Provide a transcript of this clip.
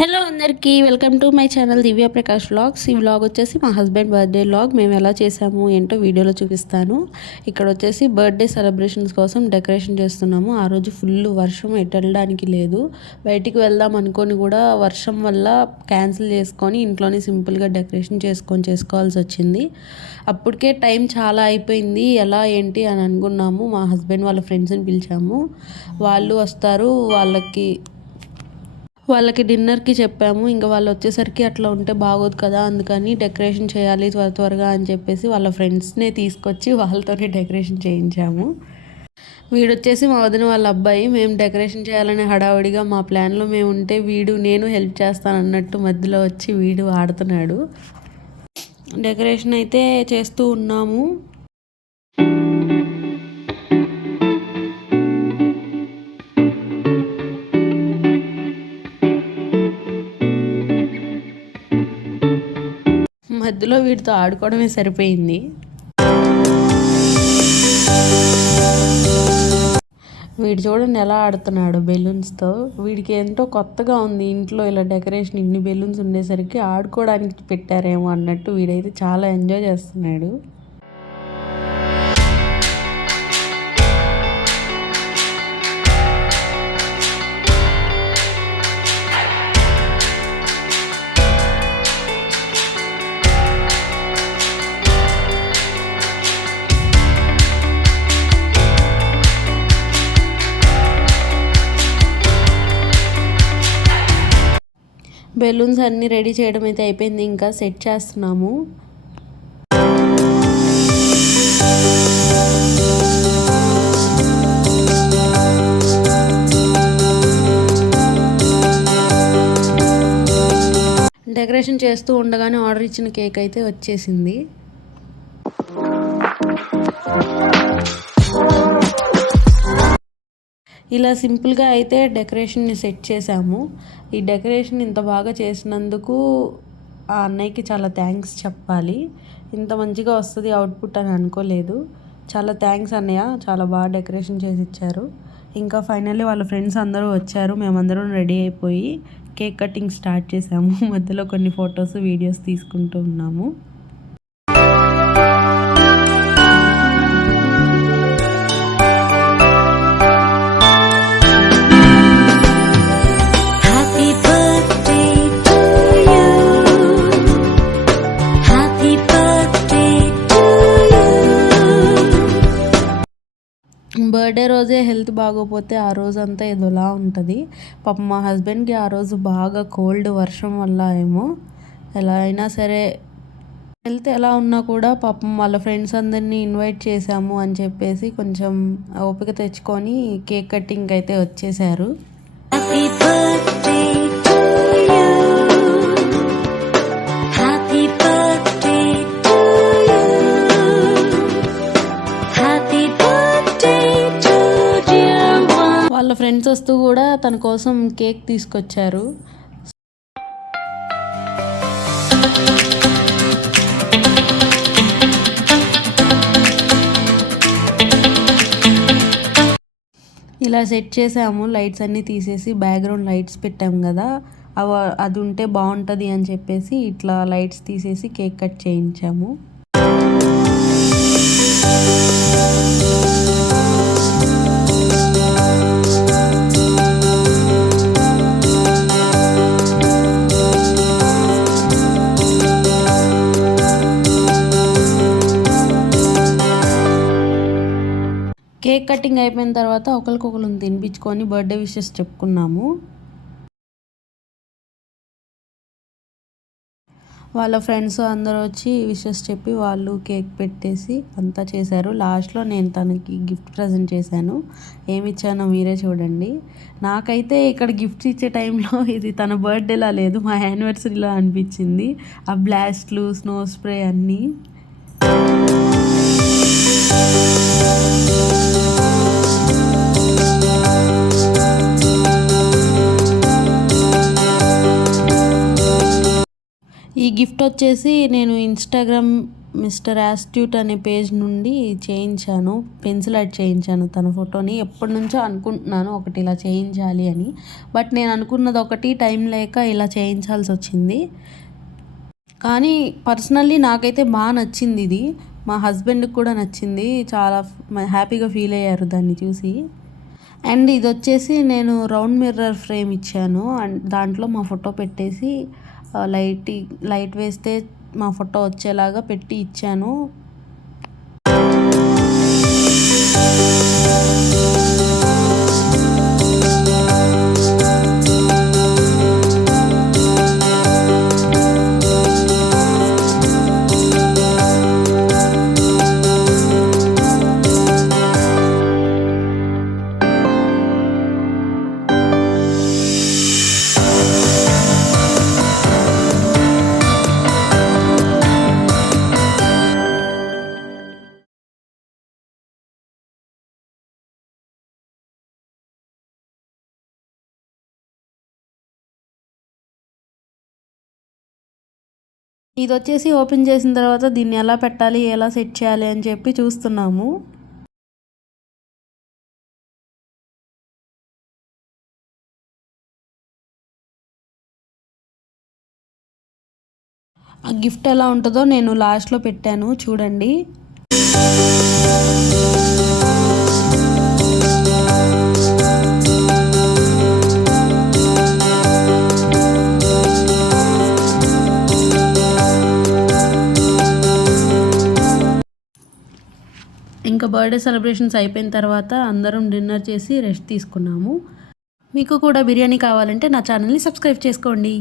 Hello అందరికీ welcome to my channel Divya Prakash vlogs. ఈ vlog వచ్చేసి మా హస్బెండ్ బర్త్డే వ్లాగ్. మేము ఎలా చేసాము ఏంటో వీడియోలో చూపిస్తాను. ఇక్కడ వచ్చేసి బర్త్డే సెలబ్రేషన్స్ కోసం డెకరేషన్ చేస్తున్నాము. ఆ రోజు ఫుల్ వర్షం, ఎటు వెళ్ళడానికి లేదు. బయటికి వెళ్దాం అనుకొని కూడా వర్షం వల్ల క్యాన్సిల్ చేసుకొని ఇంట్లోనే సింపుల్గా డెకరేషన్ చేసుకోవాల్సి వచ్చింది. అప్పటికే టైం చాలా అయిపోయింది. ఎలా ఏంటి అని అనుకున్నాము. మా హస్బెండ్ వాళ్ళ ఫ్రెండ్స్ని పిలిచాము. వాళ్ళు వస్తారు, వాళ్ళకి డిన్నర్కి చెప్పాము. ఇంకా వాళ్ళు వచ్చేసరికి అట్లా ఉంటే బాగోదు కదా, అందుకని డెకరేషన్ చేయాలి త్వరగా అని చెప్పేసి వాళ్ళ ఫ్రెండ్స్నే తీసుకొచ్చి వాళ్ళతోనే డెకరేషన్ చేయించాము. వీడొచ్చేసి మా వదిన వాళ్ళ అబ్బాయి. మేము డెకరేషన్ చేయాలని హడావుడిగా మా ప్లాన్లో మేము ఉంటే నేను హెల్ప్ చేస్తాను అన్నట్టు మధ్యలో వచ్చి వీడు ఆడుతున్నాడు. డెకరేషన్ అయితే చేస్తూ ఉన్నాము. మధ్యలో వీటితో ఆడుకోవడమే సరిపోయింది. వీడు చూడండి ఎలా ఆడుతున్నాడు బెలూన్స్తో. వీడికి ఎంతో కొత్తగా ఉంది ఇంట్లో ఇలా డెకరేషన్, ఇన్ని బెలూన్స్ ఉండేసరికి ఆడుకోవడానికి పెట్టారేమో అన్నట్టు వీడైతే చాలా ఎంజాయ్ చేస్తున్నాడు. బెలూన్స్ అన్నీ రెడీ చేయడం అయితే అయిపోయింది. ఇంకా సెట్ చేస్తున్నాము. డెకరేషన్ చేస్తూ ఉండగానే ఆర్డర్ ఇచ్చిన కేక్ అయితే వచ్చేసింది. ఇలా సింపుల్గా అయితే డెకరేషన్ని సెట్ చేసాము. ఈ డెకరేషన్ ఇంత బాగా చేసినందుకు ఆ అన్నయ్యకి చాలా థ్యాంక్స్ చెప్పాలి. ఇంత మంచిగా వస్తుంది అవుట్పుట్ అని అనుకోలేదు. చాలా థ్యాంక్స్ అన్నయ్య, చాలా బాగా డెకరేషన్ చేసి ఇచ్చారు. ఇంకా ఫైనల్లీ వాళ్ళ ఫ్రెండ్స్ అందరూ వచ్చారు. మేమందరం రెడీ అయిపోయి కేక్ కటింగ్ స్టార్ట్ చేసాము. మధ్యలో కొన్ని ఫొటోస్, వీడియోస్ తీసుకుంటూ ఉన్నాము. బర్త్డే రోజే హెల్త్ బాగోపోతే ఆ రోజంతా ఏదోలా ఉంటుంది. పాపం మా హస్బెండ్కి ఆ రోజు బాగా కోల్డ్, వర్షం వల్ల ఏమో. ఎలా అయినా సరే హెల్త్ ఎలా ఉన్నా కూడా పాపం వాళ్ళ ఫ్రెండ్స్ అందరినీ ఇన్వైట్ చేశాము అని చెప్పేసి కొంచెం ఓపిక తెచ్చుకొని కేక్ కటింగ్ అయితే వచ్చేసారు. వాళ్ళ ఫ్రెండ్స్ వస్తూ కూడా తన కోసం కేక్ తీసుకొచ్చారు. ఇలా సెట్ చేసాము. లైట్స్ అన్నీ తీసేసి బ్యాక్గ్రౌండ్ లైట్స్ పెట్టాము కదా, అది ఉంటే బాగుంటుంది అని చెప్పేసి ఇట్లా లైట్స్ తీసేసి కేక్ కట్ చేయించాము. కేక్ కటింగ్ అయిపోయిన తర్వాత ఒకరికొకరు తినిపించుకొని బర్త్డే విషెస్ చెప్పుకున్నాము. వాళ్ళ ఫ్రెండ్స్ అందరూ వచ్చి విషెస్ చెప్పి వాళ్ళు కేక్ పెట్టేసి అంతా చేశారు. లాస్ట్లో నేను తనకి గిఫ్ట్ ప్రజెంట్ చేశాను. ఏమి ఇచ్చానో మీరే చూడండి. నాకైతే ఇక్కడ గిఫ్ట్స్ ఇచ్చే టైంలో ఇది తన బర్త్డేలా లేదు, మా యానివర్సరీలా అనిపించింది. ఆ బ్లాస్ట్లు, స్నో స్ప్రే అన్నీ. ఈ గిఫ్ట్ వచ్చేసి నేను ఇన్స్టాగ్రామ్ మిస్టర్ యాస్ట్యూట్ అనే పేజ్ నుండి చేయించాను, పెన్సిల్ ఆర్ట్ చేయించాను తన ఫోటోని. ఎప్పటి నుంచో అనుకుంటున్నాను ఒకటి ఇలా చేయించాలి అని, బట్ నేను అనుకున్నది ఒకటి, టైం లేక ఇలా చేయించాల్సి వచ్చింది. కానీ పర్సనల్లీ నాకైతే బాగా నచ్చింది ఇది. మా హస్బెండ్కి కూడా నచ్చింది, చాలా హ్యాపీగా ఫీల్ అయ్యారు దాన్ని చూసి. అండ్ ఇది వచ్చేసి నేను రౌండ్ మిర్రర్ ఫ్రేమ్ ఇచ్చాను, అండ్ దాంట్లో మా ఫోటో పెట్టేసి లైట్ వేస్తే మా ఫోటో వచ్చేలాగా పెట్టి ఇచ్చాను. ఇది వచ్చేసి ఓపెన్ చేసిన తర్వాత దీన్ని ఎలా పెట్టాలి, ఎలా సెట్ చేయాలి అని చెప్పి చూస్తున్నాము. ఆ గిఫ్ట్ ఎలా ఉంటుందో నేను లాస్ట్లో పెట్టాను చూడండి. ఇంకా బర్త్డే సెలబ్రేషన్స్ అయిపోయిన తర్వాత అందరం డిన్నర్ చేసి రెస్ట్ తీసుకున్నాము. మీకు కూడా బిర్యానీ కావాలంటే నా ఛానల్ని సబ్స్క్రైబ్ చేసుకోండి.